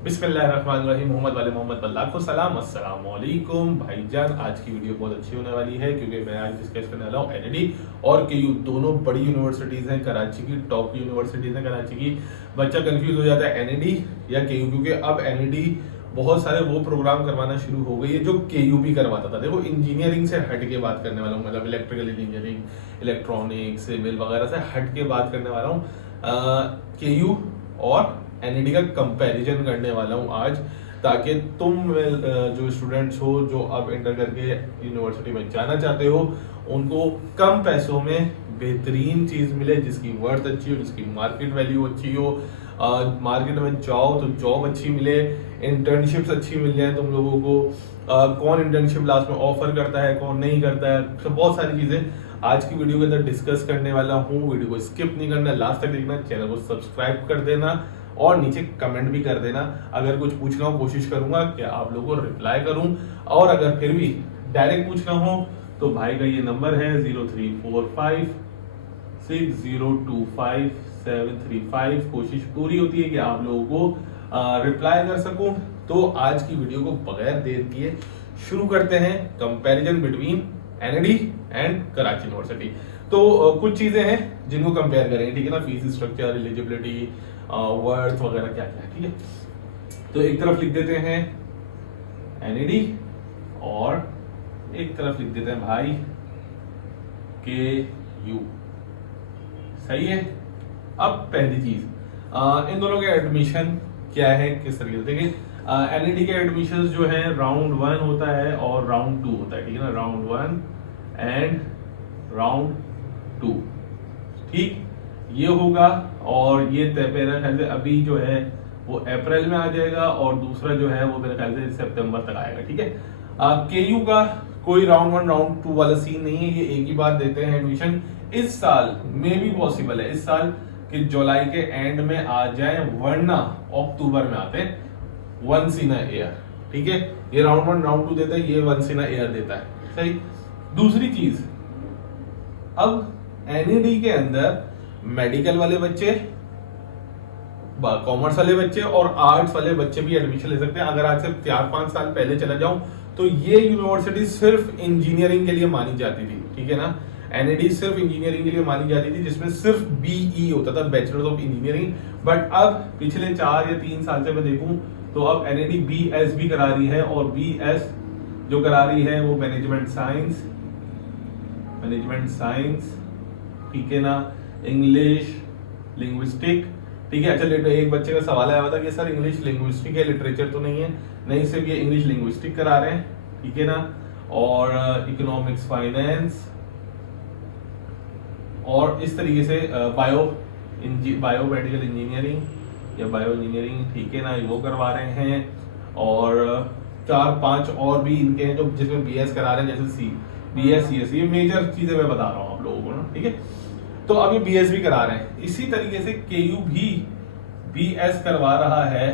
बिस्मिल्लाहिर्रहमानिर्रहीम। मोहम्मद वाले मोहम्मद पर लाखों सलाम। अस्सलाम वालेकुम भाईजान। आज की वीडियो बहुत अच्छी होने वाली है क्योंकि मैं आज डिस्कस करने वाला हूँ एनईडी और केयू, दोनों बड़ी यूनिवर्सिटीज़ हैं, कराची की टॉप यूनिवर्सिटीज़ हैं कराची की। बच्चा कंफ्यूज हो जाता है एनईडी या केयू, क्योंकि अब एनईडी बहुत सारे वो प्रोग्राम करवाना शुरू हो गई है जो केयू भी करवाता था। देखो, इंजीनियरिंग से हट के बात करने वाला हूँ, मतलब इलेक्ट्रिकल इंजीनियरिंग, इलेक्ट्रॉनिक्स, सिविल वगैरह से हट के बात करने वाला हूँ। केयू और एनईडी का कंपैरिजन करने वाला हूँ आज, ताकि तुम जो स्टूडेंट्स हो जो अब इंटर करके यूनिवर्सिटी में जाना चाहते हो, उनको कम पैसों में बेहतरीन चीज़ मिले, जिसकी वर्थ अच्छी हो, जिसकी मार्केट वैल्यू अच्छी हो। मार्केट में जाओ तो जॉब अच्छी मिले, इंटर्नशिप्स अच्छी मिल जाए तुम लोगों को। कौन इंटर्नशिप लास्ट में ऑफर करता है, कौन नहीं करता है, तो बहुत सारी चीज़ें आज की वीडियो के अंदर डिस्कस करने वाला हूँ। वीडियो को स्किप नहीं करना, लास्ट तक देखना, चैनल को सब्सक्राइब कर देना और नीचे कमेंट भी कर देना। अगर कुछ पूछना हो कोशिश करूंगा कि आप लोगों को रिप्लाई करूं, और अगर फिर भी डायरेक्ट पूछना हो तो भाई का ये नंबर है 03456025 कोशिश पूरी होती है कि आप लोगों को रिप्लाई कर सकूं। तो आज की वीडियो को बगैर देर किए शुरू करते हैं। Comparison between NED and Karachi university. तो कुछ चीजें हैं जिनको कंपेयर करेंगे, ठीक है ना। फीस स्ट्रक्चर, एलिजिबिलिटी, वर्थ वगैरह क्या क्या, ठीक है। तो एक तरफ लिख देते हैं एनईडी और एक तरफ लिख देते हैं भाई के यू। सही है। अब पहली चीज, इन दोनों के एडमिशन क्या है, किस तरीके से देखिए। एनईडी के एडमिशन जो है राउंड 1 होता है और राउंड 2 होता है, ठीक है ना। राउंड 1 एंड राउंड 2, ठीक, ये होगा। और ये मेरे ख्याल से अभी जो है वो अप्रैल में आ जाएगा और दूसरा जो है वो मेरे ख्याल से सितंबर तक आएगा, ठीक है। केयू का कोई राउंड 1 राउंड 2 वाला सीन नहीं है, ये एक ही बार देते हैं एडमिशन। इस साल में भी पॉसिबल है, इस साल कि जुलाई के एंड में आ जाए, वरना अक्टूबर में आते हैं वंस इन अ ईयर, ठीक है। ये राउंड 1 राउंड 2 देता है, ये वंस इन अ ईयर देता है, सही। दूसरी चीज, अब एनईडी के अंदर मेडिकल वाले बच्चे, कॉमर्स वाले बच्चे और आर्ट्स वाले बच्चे भी एडमिशन ले सकते हैं। अगर आज से 4-5 साल पहले चला जाऊं तो ये यूनिवर्सिटी सिर्फ इंजीनियरिंग के लिए मानी जाती थी, ठीक है ना। एनईडी सिर्फ इंजीनियरिंग के लिए मानी जाती थी, जिसमें सिर्फ बीई होता था, बैचलर ऑफ इंजीनियरिंग। बट अब पिछले 4 या 3 साल से मैं देखूं तो अब एनईडी बीएस भी करा रही है, और बीएस जो करा रही है वो मैनेजमेंट साइंस, ठीक है ना, इंग्लिश, लिंग्विस्टिक, ठीक है। अच्छा, एक बच्चे का सवाल आया था कि सर इंग्लिश लिंग्विस्टिक है, लिटरेचर तो नहीं है। नहीं, सिर्फ ये इंग्लिश लिंग्विस्टिक करा रहे हैं, ठीक है ना। और इकोनॉमिक्स, फाइनेंस और इस तरीके से बायोमेडिकल इंजीनियरिंग या बायो इंजीनियरिंग, ठीक है ना, वो करवा रहे हैं। और 4-5 और भी इनके हैं जो जिसमें बीएस करा रहे हैं, जैसे बीएस सीएस, ये मेजर चीजें मैं बता रहा हूँ आप लोगों को ना, ठीक है। तो अब ये बीएस भी करा रहे हैं। इसी तरीके से केयू भी बीएस करवा रहा है,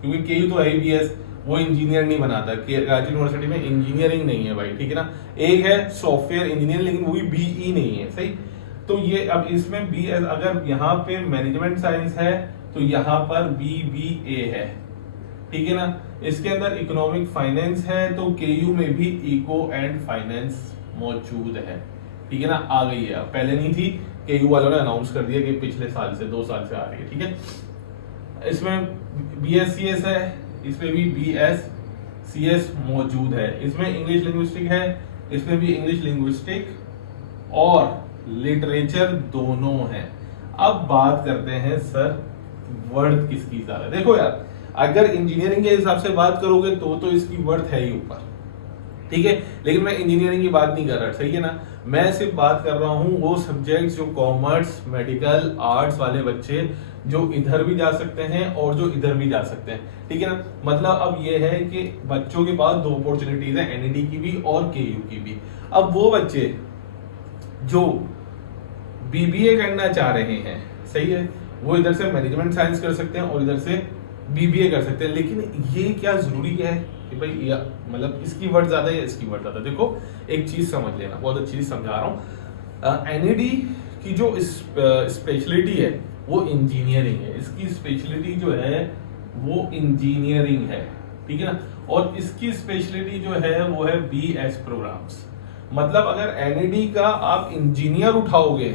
क्योंकि केयू तो है बीएस, वो इंजीनियर नहीं बनाता। कराची यूनिवर्सिटी में इंजीनियरिंग नहीं है भाई, ठीक है ना। एक है सॉफ्टवेयर इंजीनियर, लेकिन वो भी बीई नहीं है, सही। तो ये अब इसमें बीएस, अगर यहाँ पे मैनेजमेंट साइंस है तो यहाँ पर बीबीए है, ठीक है ना। इसके अंदर इकोनॉमिक फाइनेंस है तो केयू में भी इको एंड फाइनेंस मौजूद है, ठीक है ना। आ गई है, पहले नहीं थी, केयू वालों ने अनाउंस कर दिया कि पिछले साल से 2 साल से आ रही है, ठीक है। इसमें बीएससीएस है, इसमें भी बीएससीएस मौजूद है। इसमें इंग्लिश लिंग्विस्टिक है, इसमें भी इंग्लिश लिंग्विस्टिक और लिटरेचर दोनों है। अब बात करते हैं सर वर्थ किसकी ज्यादा। देखो यार, अगर इंजीनियरिंग के हिसाब से बात करोगे तो इसकी वर्थ है ही ऊपर, ठीक है। लेकिन मैं इंजीनियरिंग की बात नहीं कर रहा, सही है ना। मैं सिर्फ बात कर रहा हूँ वो सब्जेक्ट्स जो कॉमर्स, मेडिकल, आर्ट्स वाले बच्चे जो इधर भी जा सकते हैं और जो इधर भी जा सकते हैं, ठीक है ना। मतलब अब ये है कि बच्चों के पास 2 अपॉर्चुनिटीज है, एनईडी की भी और केयू की भी। अब वो बच्चे जो बीबीए करना चाह रहे हैं, सही है, वो इधर से मैनेजमेंट साइंस कर सकते हैं और इधर से बीबीए कर सकते हैं। लेकिन ये क्या जरूरी है कि भाई मतलब इसकी वर्थ ज्यादा है या इसकी वर्थ ज्यादा। देखो, एक चीज समझ लेना, बहुत अच्छी चीज समझा रहा हूँ। एनईडी की जो स्पेशलिटी है वो इंजीनियरिंग है। इसकी स्पेशलिटी जो है वो इंजीनियरिंग है, ठीक है ना। और इसकी स्पेशलिटी जो है वो है बीएस प्रोग्राम्स। मतलब अगर एनईडी का आप इंजीनियर उठाओगे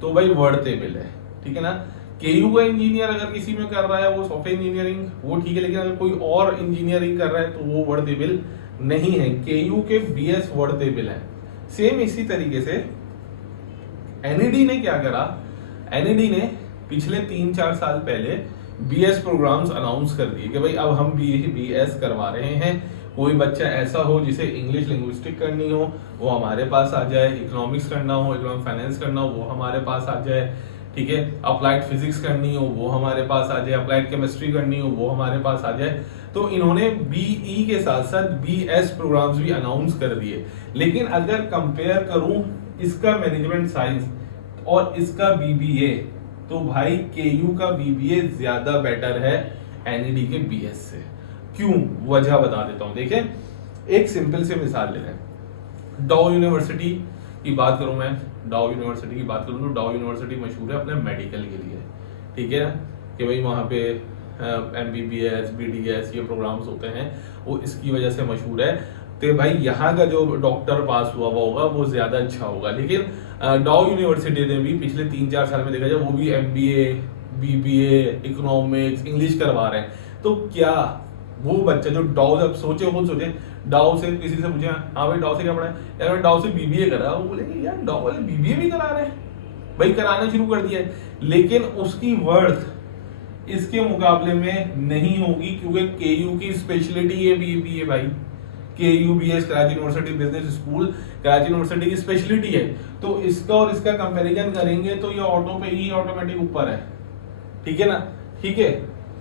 तो भाई वर्तेबल है, ठीक है ना। केयू का इंजीनियर अगर किसी में कर रहा है वो सॉफ्टवेयर इंजीनियरिंग, वो ठीक है, लेकिन अगर कोई और इंजीनियरिंग कर रहा है तो वो वर्तेबल नहीं है। केयू के बीएस वर्तेबल है। सेम इसी तरीके से एनईडी ने क्या करा, एनईडी ने पिछले 3-4 साल पहले बीएस प्रोग्राम्स अनाउंस कर दिए कि भाई अब हम बीएस करवा रहे हैं। कोई बच्चा ऐसा हो जिसे इंग्लिश लिंग्विस्टिक करनी हो वो हमारे पास आ जाए, इकोनॉमिक्स करना हो, इकोनॉमिक फाइनेंस करना हो वो हमारे पास आ जाए, ठीक है, अप्लाइड फिजिक्स करनी हो वो हमारे पास आ जाए, अप्लाइड केमिस्ट्री करनी हो वो हमारे पास आ जाए। तो इन्होंने बीई के साथ साथ बीएस प्रोग्राम्स भी अनाउंस कर दिए। लेकिन अगर कंपेयर करूं इसका मैनेजमेंट साइंस और इसका बीबीए, तो भाई केयू का बीबीए ज्यादा बेटर है एनईडी के बीएस से। क्यों, वजह बता देता हूं। देखें, एक सिंपल से मिसाल ले लें। डाउ यूनिवर्सिटी की बात करूं मैं, डाउ यूनिवर्सिटी की बात करूं तो डाउ यूनिवर्सिटी मशहूर है अपने मेडिकल के लिए, ठीक है, कि भाई वहां पे एमबीबीएस बीडीएस ये प्रोग्राम्स होते हैं, वो इसकी वजह से मशहूर है। तो भाई यहाँ का जो डॉक्टर पास हुआ होगा वो ज्यादा अच्छा होगा। लेकिन डाउ यूनिवर्सिटी ने भी पिछले 3-4 साल में देखा जाए वो भी एमबीए बीबीए इकोनॉमिक्स इंग्लिश करवा रहे हैं। तो क्या वो बच्चा जो डाउ, जब सोचे खुद सोचे, डाउ से किसी से पूछे हाँ भाई डाउ से क्या पढ़ा है, यार मैं डाउ से बीबीए करा, वो बोलेंगे यार डाउ वाले बीबीए भी करा रहे हैं, भाई कराना शुरू कर दिया है। लेकिन उसकी वर्थ इसके मुकाबले में नहीं होगी, क्योंकि केयू की स्पेशलिटी है बीबीए भाई। KU BS Karachi university business school Karachi university की स्पेशलिटी है। तो इसका और इसका कंपैरिजन करेंगे तो ये ऑटो पे ही ऑटोमेटिक ऊपर है, ठीक है ना, ठीक है,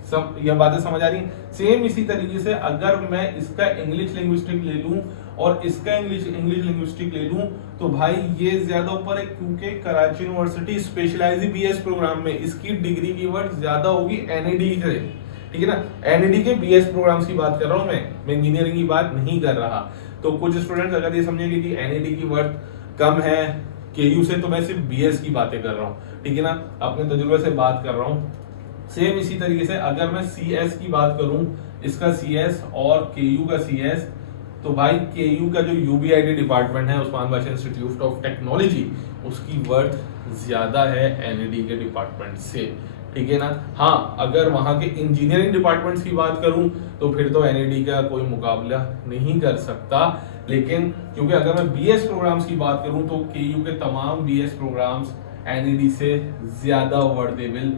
सब ये बातें समझ आ रही हैं। सेम इसी तरीके से अगर मैं इसका इंग्लिश लिंग्विस्टिक ले लूं और इसका इंग्लिश लिंग्विस्टिक ले लूं तो भाई ये ज्यादा ऊपर है, क्योंकि Karachi university specialized BS program में इसकी डिग्री की वर्थ ज्यादा होगी एनईडी से, ठीक है ना। एनईडी के बीएस प्रोग्राम्स की बात कर रहा हूं मैं इंजीनियरिंग की बात नहीं कर रहा। तो कुछ स्टूडेंट्स अगर ये समझेंगे कि एनईडी की वर्थ कम है केयू से, तो मैं सिर्फ बीएस की बातें कर रहा हूं, ठीक है ना, अपने तजुर्बे से बात कर रहा हूं। सेम इसी तरीके से अगर मैं सीएस की बात करूं, इसका सीएस और केयू का सीएस, तो भाई केयू का जो यूबीआईटी डिपार्टमेंट है उस्मान बादशाह इंस्टीट्यूट ऑफ टेक्नोलॉजी, उसकी वर्थ ज्यादा है एनईडी के डिपार्टमेंट से, ठीक है ना। हाँ, अगर वहां के इंजीनियरिंग डिपार्टमेंट्स की बात करूं तो फिर तो एनईडी का कोई मुकाबला नहीं कर सकता। लेकिन क्योंकि अगर मैं बीएस प्रोग्राम्स की बात करूं तो केयू के तमाम बीएस प्रोग्राम्स एनईडी से ज्यादा वर्देबल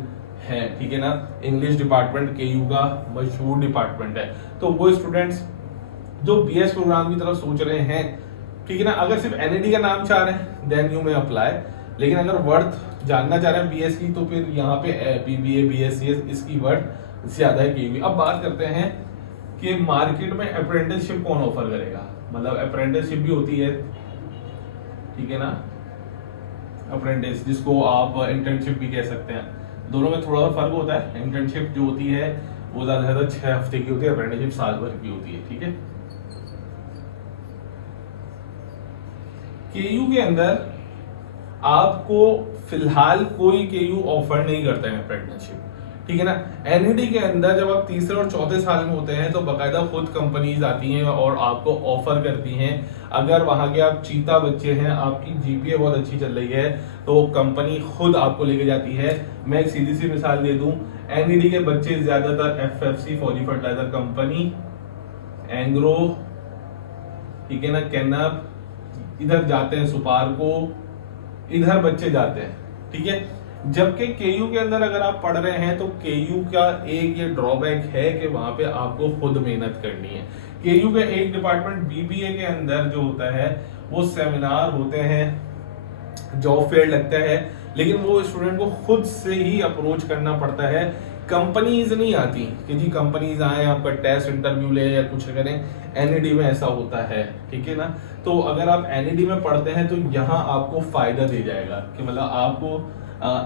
है, ठीक है ना। इंग्लिश डिपार्टमेंट केयू का मशहूर डिपार्टमेंट है। तो वो स्टूडेंट्स जो बीएस प्रोग्राम की तरफ सोच रहे हैं, ठीक है ना, अगर सिर्फ एनईडी का नाम चाह रहे हैं देन यू में अप्लाई। लेकिन अगर वर्थ जानना चाह रहे हैं बीएस की, तो फिर यहाँ पे बीबीए बीएससीएस इसकी वर्थ ज्यादा है केयू की। अब बात करते हैं कि मार्केट में अप्रेंटिसशिप कौन ऑफर करेगा, मतलब अप्रेंटिसशिप भी होती है, ठीक है ना, अप्रेंटिस जिसको आप इंटर्नशिप भी कह सकते हैं। दोनों में थोड़ा सा फर्क होता है। इंटर्नशिप जो होती है वो ज्यादा से ज्यादा 6 हफ्ते की होती है, अप्रेंटिसशिप साल भर की होती है, ठीक है। केयू के अंदर आपको फिलहाल कोई केयू ऑफर नहीं करता है अप्रेंटिसशिप, ठीक है ना। एनईडी के अंदर जब आप तीसरे और चौथे साल में होते हैं तो बाकायदा खुद कंपनीज आती हैं और आपको ऑफर करती हैं। अगर वहां के आप चीता बच्चे हैं, आपकी जीपीए बहुत अच्छी चल रही है, तो कंपनी खुद आपको लेके जाती है। मैं एक सीधी सी मिसाल दे दूं, एनईडी के बच्चे ज्यादातर एफएफसी फौजी फर्टिलाइजर कंपनी, एंग्रो, ठीक है ना, कैनप, इधर जाते हैं, सुपारको, इधर बच्चे जाते हैं, ठीक है। जबकि केयू के अंदर अगर आप पढ़ रहे हैं तो केयू का एक ये ड्रॉबैक है कि वहां पे आपको खुद मेहनत करनी है। केयू का एक डिपार्टमेंट बीबीए के अंदर जो होता है वो सेमिनार होते हैं, जॉब फेयर लगता है, लेकिन वो स्टूडेंट को खुद से ही अप्रोच करना पड़ता है। कंपनीज नहीं आती कि जी कंपनीज आए आपका टेस्ट इंटरव्यू ले या कुछ करें। एनईडी में ऐसा होता है, ठीक है ना। तो अगर आप एनईडी में पढ़ते हैं तो यहाँ आपको फायदा दे जाएगा कि मतलब आपको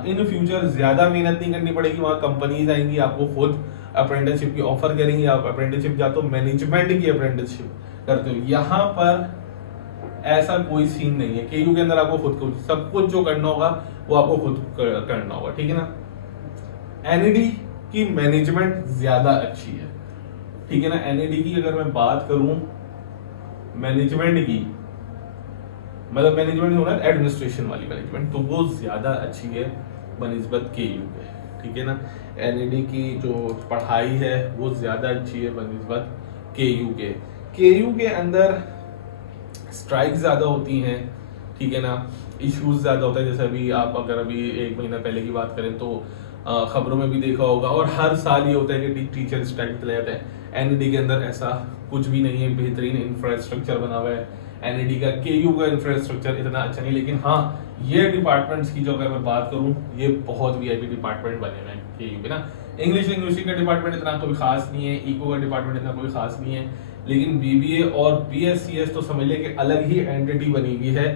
इन फ्यूचर ज्यादा मेहनत नहीं करनी पड़ेगी। वहां कंपनीज आएंगी, आपको खुद अप्रेंटिसशिप की ऑफर करेंगी, आप अप्रेंटिसशिप या तो मैनेजमेंट की अप्रेंटिसशिप करते हो। यहाँ पर ऐसा कोई सीन नहीं है। केयू के अंदर आपको खुद को सब कुछ जो करना होगा वो आपको खुद करना होगा, ठीक है ना। एनईडी की मैनेजमेंट ज्यादा अच्छी है, ठीक है ना। एनईडी की अगर मैं बात करूं मैनेजमेंट की, मतलब मैनेजमेंट होना एडमिनिस्ट्रेशन वाली मैनेजमेंट, तो वो ज्यादा अच्छी है बनिस्बत केयू के, ठीक है ना। एनईडी की जो पढ़ाई है वो ज्यादा अच्छी है बनिस्बत केयू के। केयू के अंदर स्ट्राइक ज्यादा होती हैं, ठीक है ना, इश्यूज ज्यादा होता है। जैसे अभी आप अगर अभी 1 महीना पहले की बात करें तो खबरों में भी देखा होगा, और हर साल ये होता है कि टीचर स्ट्राइक चले जाते हैं। एनईडी के अंदर ऐसा कुछ भी नहीं है, बेहतरीन इंफ्रास्ट्रक्चर बना हुआ है एनईडी का। केयू का इंफ्रास्ट्रक्चर इतना अच्छा नहीं, लेकिन हाँ ये डिपार्टमेंट्स की जो अगर मैं बात करूँ, ये बहुत वीआईपी डिपार्टमेंट बने हुए हैं केयू के ना। इंग्लिश लिंग्विस्टिक का डिपार्टमेंट इतना कोई खास नहीं है, इको का डिपार्टमेंट इतना कोई खास नहीं है, लेकिन बीबीए और बीएससीएस तो समझ लें कि अलग ही एंटिटी बनी हुई है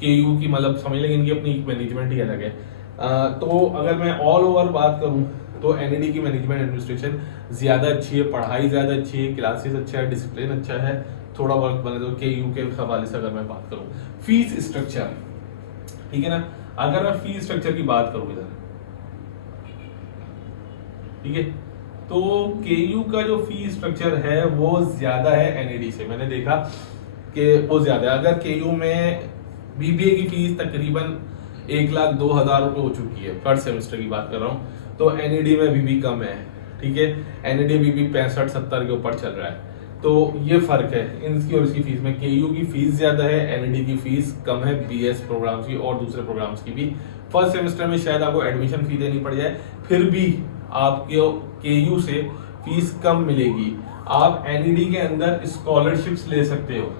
केयू की, मतलब समझ लें इनकी अपनी मैनेजमेंट ही अलग है। तो अगर मैं ऑल ओवर बात करूं तो एनईडी की मैनेजमेंट एडमिनिस्ट्रेशन ज्यादा अच्छी है, पढ़ाई ज्यादा अच्छी है, क्लासेस अच्छा है, डिसिप्लिन अच्छा है, थोड़ा बहुत बने तो केयू के हवाले से अगर मैं बात करूं। फीस स्ट्रक्चर, ठीक है ना, अगर मैं फीस स्ट्रक्चर की बात करूं इधर, ठीक है, तो केयू का जो फीस स्ट्रक्चर है वो ज्यादा है एनईडी से। मैंने देखा कि वो ज्यादा है। अगर केयू में बीबीए की फीस तकरीबन 1,02,000 रुपए हो चुकी है, फर्स्ट सेमेस्टर की बात कर रहा हूँ, तो एनईडी में बीबी कम है, ठीक है। एनईडी बीबी 65-70 के ऊपर चल रहा है, तो ये फर्क है इनकी और इसकी फीस में। केयू की फीस ज्यादा है, एनईडी की फीस कम है, बीएस प्रोग्राम्स की और दूसरे प्रोग्राम्स की भी। फर्स्ट सेमेस्टर में शायद आपको एडमिशन फी देनी पड़ जाए, फिर भी आपके केयू से फीस कम मिलेगी। आप एनईडी के अंदर स्कॉलरशिप्स ले सकते हो,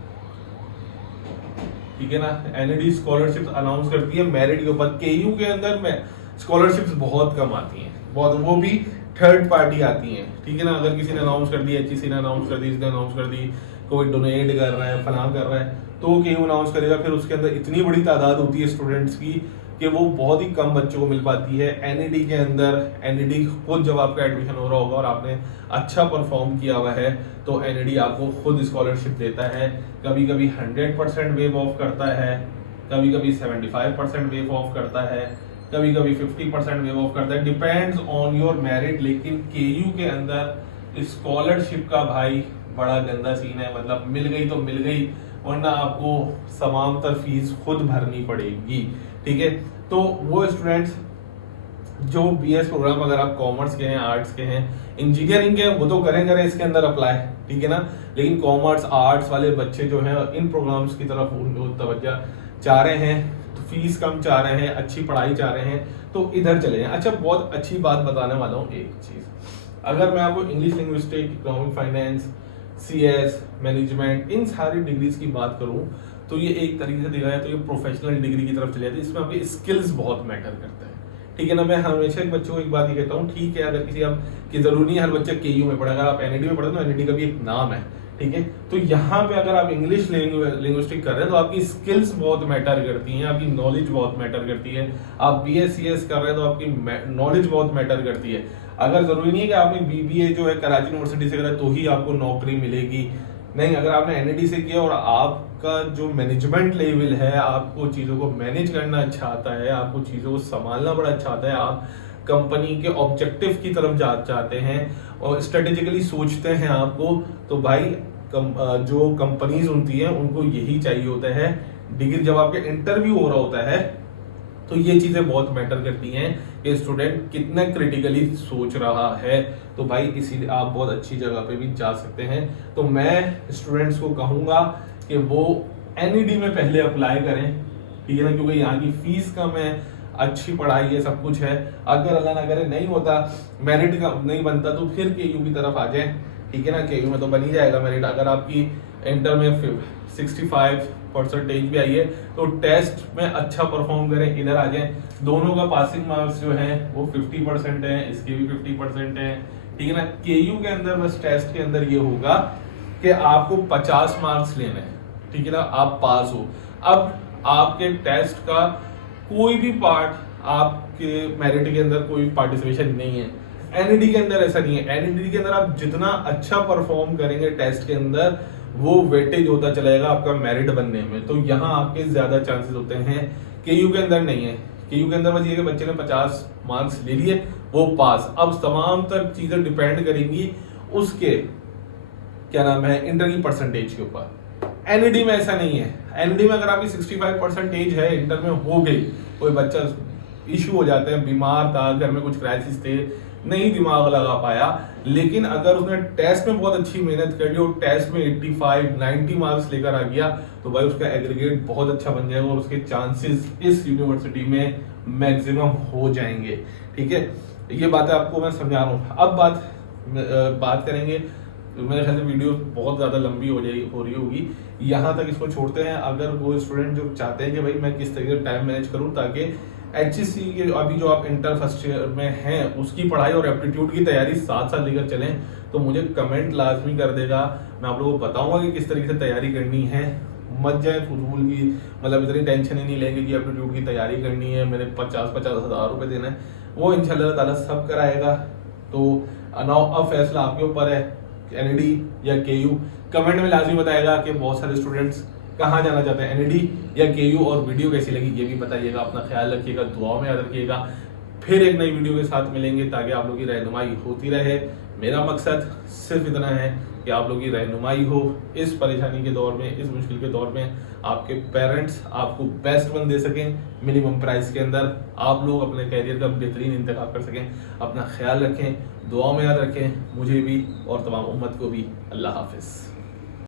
ठीक है ना। एनईडी स्कॉलरशिप्स अनाउंस करती है मेरिट के ऊपर। केयू के अंदर में स्कॉलरशिप्स बहुत कम आती हैं, बहुत, वो भी थर्ड पार्टी आती हैं, ठीक है ना। अगर किसी ने अनाउंस कर दी, एचईसी ने अनाउंस कर दी, इसने अनाउंस कर दी, कोई डोनेट कर रहा है, फलां कर रहा है, तो केयू अनाउंस करेगा। फिर उसके अंदर इतनी बड़ी तादाद होती है स्टूडेंट्स की कि वो बहुत ही कम बच्चों को मिल पाती है। एनईडी के अंदर एनईडी खुद जब आपका एडमिशन हो रहा होगा और आपने अच्छा परफॉर्म किया हुआ है तो एनईडी आपको खुद स्कॉलरशिप देता है। कभी कभी 100% वेव ऑफ करता है, कभी कभी 75% वेव ऑफ करता है, कभी कभी 50% वेव ऑफ करता है, डिपेंड्स ऑन योर मेरिट। लेकिन केयू के अंदर स्कॉलरशिप का भाई बड़ा गंदा सीन है, मतलब मिल गई तो मिल गई, वरना आपको समांतर फीस खुद भरनी पड़ेगी, ठीक है। तो वो स्टूडेंट्स जो बीएस प्रोग्राम, अगर आप कॉमर्स के हैं, आर्ट्स के हैं, इंजीनियरिंग के हैं, वो तो करें इसके अंदर अप्लाई, ठीक है ना। लेकिन कॉमर्स आर्ट्स वाले बच्चे जो हैं इन प्रोग्राम्स की तरफ तवज्जो चाह रहे हैं, तो फीस कम चाह रहे हैं, अच्छी पढ़ाई चाह रहे हैं, तो इधर चले जाएं। अच्छा, बहुत अच्छी बात बताने वाला हूँ एक चीज, अगर मैं आपको English linguistic, economic finance, CS, management, इन सारी डिग्रीज की बात करूं तो ये एक तरीके से देखा जाए तो ये प्रोफेशनल डिग्री की तरफ चले जाते हैं। इसमें आपके स्किल्स बहुत मैटर करते हैं, ठीक है ना। मैं हमेशा एक बच्चों को एक बात ही कहता हूँ, ठीक है, अगर किसी आप की जरूरी नहीं है हर बच्चा केयू में पढ़े, अगर आप एनईडी में पढ़े तो एनईडी का भी एक नाम है, ठीक है। तो यहाँ पे अगर आप इंग्लिश लिंग्विस्टिक कर रहे हैं तो आपकी स्किल्स बहुत मैटर करती हैं, आपकी नॉलेज बहुत मैटर करती है। आप बीएससीएस कर रहे हैं तो आपकी नॉलेज बहुत मैटर करती है। अगर जरूरी नहीं है कि आपने बीबीए जो है कराची यूनिवर्सिटी से करा तो ही आपको नौकरी मिलेगी, नहीं। अगर आपने एनईडी से किया और आपका जो मैनेजमेंट लेवल है, आपको चीज़ों को मैनेज करना अच्छा आता है, आपको चीज़ों को संभालना बड़ा अच्छा आता है, आप कंपनी के ऑब्जेक्टिव की तरफ जा चाहते हैं और स्ट्रेटेजिकली सोचते हैं आपको, तो भाई जो कंपनीज होती हैं उनको यही चाहिए होता है। डिग्री जब आपके इंटरव्यू हो रहा होता है तो ये चीजें बहुत मैटर करती हैं कि स्टूडेंट कितना क्रिटिकली सोच रहा है, तो भाई इसीलिए आप बहुत अच्छी जगह पे भी जा सकते हैं। तो मैं स्टूडेंट्स को कहूंगा कि वो एनईडी में पहले अप्लाई करें, ठीक है ना, क्योंकि यहाँ की फीस कम है, अच्छी पढ़ाई है, सब कुछ है। अगर अल्लाह ना करे नहीं होता, मेरिट का नहीं बनता, तो फिर केयू की तरफ आ जाए, ठीक है ना। केयू में तो बन ही जाएगा मेरिट। अगर आपकी इंटर में 65% भी आई है तो टेस्ट में अच्छा परफॉर्म करें, इधर आ जाए। दोनों का पासिंग मार्क्स जो है वो 50% है, इसके भी 50% है, ठीक है ना। केयू के अंदर बस टेस्ट के अंदर ये होगा कि आपको 50 मार्क्स लेने हैं, ठीक है ना, आप पास हो। अब आपके टेस्ट का कोई भी पार्ट आपके मेरिट के अंदर कोई पार्टिसिपेशन नहीं है। एनईडी के अंदर ऐसा नहीं है। एनईडी के अंदर आप जितना अच्छा परफॉर्म करेंगे टेस्ट के अंदर, वो वेटेज होता चलेगा आपका मेरिट बनने में, तो यहाँ आपके ज्यादा चांसेस होते हैं। केयू के अंदर नहीं है। केयू के अंदर बस ये कि बच्चे ने 50 मार्क्स ले लिए, वो पास। अब तमाम तर चीजें डिपेंड करेंगी उसके क्या नाम है इंटर की परसेंटेज के ऊपर। एनईडी में ऐसा नहीं है। एनईडी में अगर आपकी 65% है, इंटर में हो गई, कोई बच्चा इशू हो जाते हैं, बीमार था, घर में कुछ क्राइसिस थे, नहीं दिमाग लगा पाया, लेकिन अगर उसने टेस्ट में बहुत अच्छी मेहनत कर ली और टेस्ट में 85-90 मार्क्स लेकर आ गया, तो भाई उसका एग्रीगेट बहुत अच्छा बन जाएगा और उसके चांसेस इस यूनिवर्सिटी में मैक्सिमम हो जाएंगे। ठीक है, ये बातें आपको मैं समझा रहा हूँ। अब बात करेंगे, मेरे ख्याल से वीडियो बहुत ज़्यादा लंबी हो रही होगी, यहाँ तक इसको छोड़ते हैं। अगर वो स्टूडेंट जो चाहते हैं कि भाई मैं किस तरीके से टाइम मैनेज करूँ ताकि HSC के अभी जो आप इंटर फर्स्ट ईयर में हैं उसकी पढ़ाई और एप्टीट्यूड की तैयारी साथ साथ लेकर चलें, तो मुझे कमेंट लाजमी कर देगा। मैं आप लोगों को बताऊंगा कि किस तरीके से तैयारी करनी है। मत जाए फजूल की, मतलब इतनी टेंशन ही नहीं लेंगे कि एप्टीट्यूड की तैयारी करनी है, मेरे 50-50 हज़ार रुपये देना है, वो इंशाल्लाह ताला सब कराएगा। तो अब फैसला आपके ऊपर है, एनईडी या केयू। कमेंट में लाजमी बताएगा कि बहुत सारे स्टूडेंट्स कहाँ जाना चाहते हैं, एनईडी या केयू, और वीडियो कैसी लगी ये भी बताइएगा। अपना ख्याल रखिएगा, दुआओं में याद रखिएगा। फिर एक नई वीडियो के साथ मिलेंगे ताकि आप लोगों की रहनुमाई होती रहे। मेरा मकसद सिर्फ इतना है कि आप लोगों की रहनुमाई हो इस परेशानी के दौर में, इस मुश्किल के दौर में। आपके पेरेंट्स आपको बेस्ट वन दे सकें मिनिमम प्राइस के अंदर, आप लोग अपने कैरियर का बेहतरीन इंतखाब कर सकें। अपना ख्याल रखें, दुआओं में याद रखें, मुझे भी और तमाम उम्मत को भी। अल्लाह हाफिज़।